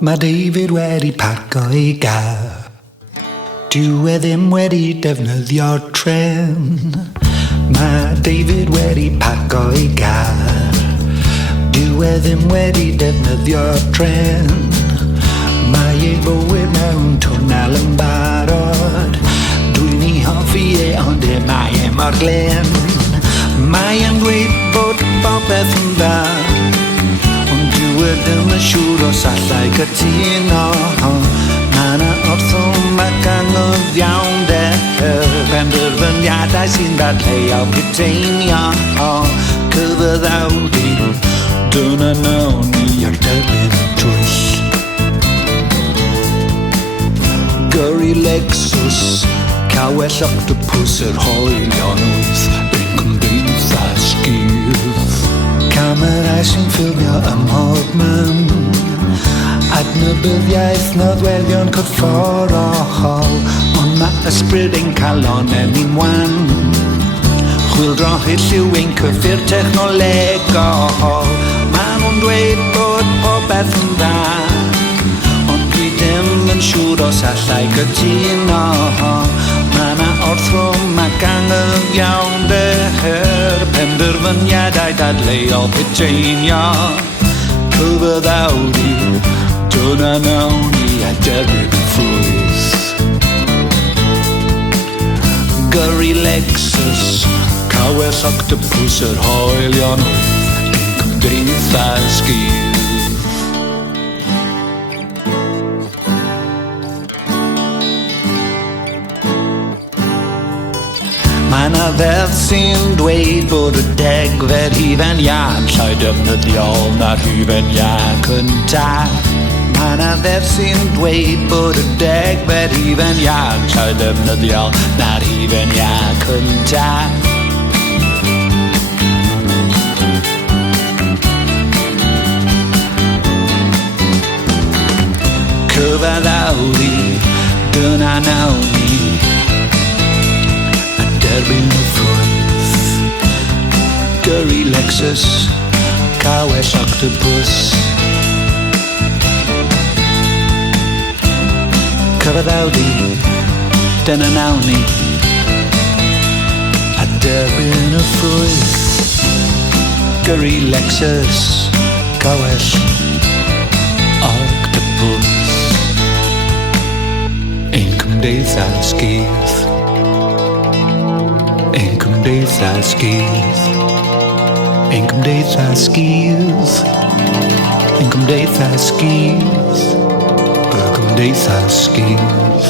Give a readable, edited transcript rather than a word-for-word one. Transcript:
Mae David wedi paco ei gar. Dyw e ddim wedi defnyddio'r tren. Mae David wedi paco ei gar. Dyw e ddim wedi defnyddio'r tren. Mae ei bywyd mewn twnnel yn barod. Dwi'n ei hoffi e ond mae e mor glen. Mae e'n dweud bod popeth yn dda, ond dyw e ddim yn siŵr os allai cytuno. Mae 'na orthwm ac anghyddiawnder, penderfyniadau sy'n dadleuo cyteinio. Cyfaddawdi, dyna nawn ni ar derbyn y twyll. Gyrru Lexus, cawell octopus yr hoelion wyth, ein cymdeithas gydd. Camerau sy'n ffilmio ym mhob man, adnabyddiaeth nodweddion corfforol, ond mae ysbryd ein calon yn wan. Chwildro lliw ein cyffur technolegol, maen nhw'n dweud bod popeth yn dda, ond dwi ddim yn siŵr os allai cytuno. Mae 'na orthrwm ac anghyddiawnder, penderfyniadau dadleuol cyteinio. Cyfaddawdi, dyna nawn ni a derbyn y ffrwyth. Gyrru Lexus, cawell octopus yr hoelion wyth, ein cymdeithas gydd. Mae 'na ddeddf sy'n dweud bod y degfed hufen iâ llai defnyddiol na'r hufen iâ cyntaf. Mae 'na ddeddf sy'n dweud bod y degfed hufen iâ llai defnyddiol na'r hufen iâ cyntaf. Cyfaddawdi, dyna nawn ni derbyn y ffrwyth. Gyrru Lexus, cawell octopus. Cyfaddawdi, dyna nawn ni a derbyn y ffrwyth. Gyrru Lexus, cawell octopus. Ein cymdeithas gydd, ein cymdeithas gydd, ein cymdeithas gydd, ein cymdeithas gydd, y cymdeithas gydd.